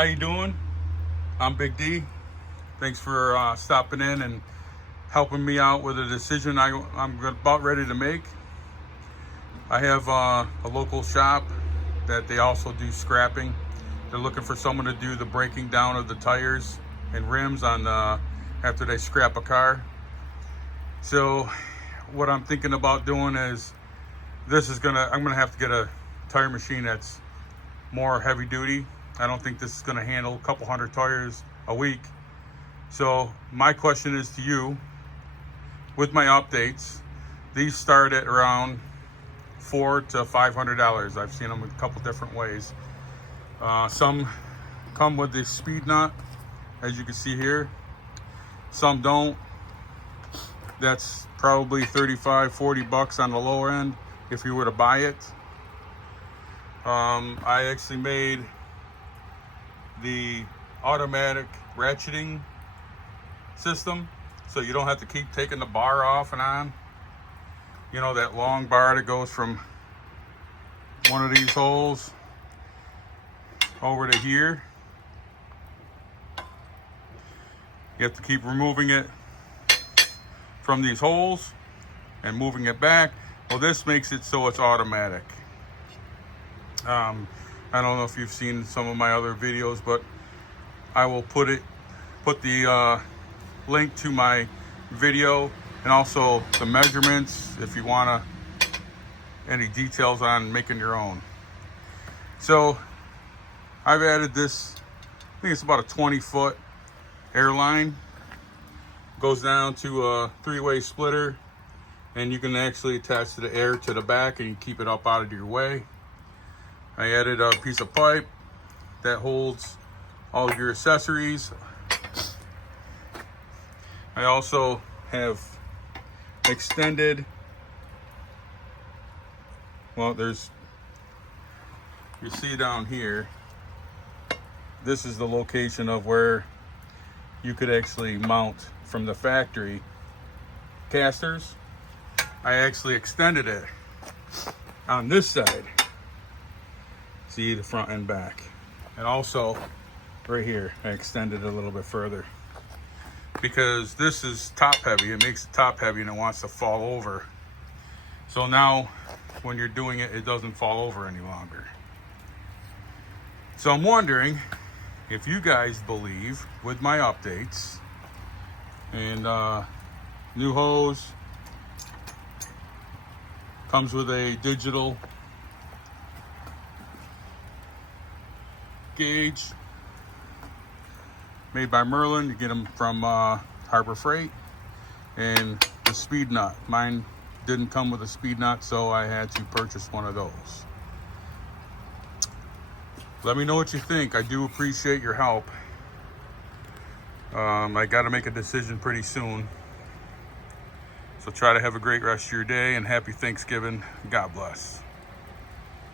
How you doing? I'm Big D. Thanks for stopping in and helping me out with a decision I'm about ready to make. I have a local shop that they also do scrapping. They're looking for someone to do the breaking down of the tires and rims on after they scrap a car. So what I'm thinking about doing is I'm gonna have to get a tire machine that's more heavy duty. I don't think this is going to handle a couple hundred tires a week. So my question is to you, with my updates, these start at around $400 to $500. I've seen them a couple different ways. Some come with the speed nut, as you can see here. Some don't. That's probably $35-40 on the lower end if you were to buy it. I actually made the automatic ratcheting system, so you don't have to keep taking the bar off and on. You know, that long bar that goes from one of these holes over to here. You have to keep removing it from these holes and moving it back. Well, this makes it so it's automatic. I don't know if you've seen some of my other videos, but I will put the link to my video and also the measurements if you want any details on making your own. So I've added this, I think it's about a 20-foot airline. Goes down to a 3-way splitter, and you can actually attach the air to the back and you keep it up out of your way. I added a piece of pipe that holds all of your accessories. I also have extended, well, you see down here, this is the location of where you could actually mount from the factory casters. I actually extended it on this side. See, the front and back. And also right here, I extended it a little bit further because this is top heavy. It makes it top heavy and it wants to fall over. So now when you're doing it, it doesn't fall over any longer. So I'm wondering if you guys believe with my updates and new hose, comes with a digital gauge made by Merlin. You get them from Harbor Freight, and the speed nut. Mine didn't come with a speed nut, so I had to purchase one of those. Let me know what you think. I do appreciate your help. I got to make a decision pretty soon. So try to have a great rest of your day and happy Thanksgiving. God bless.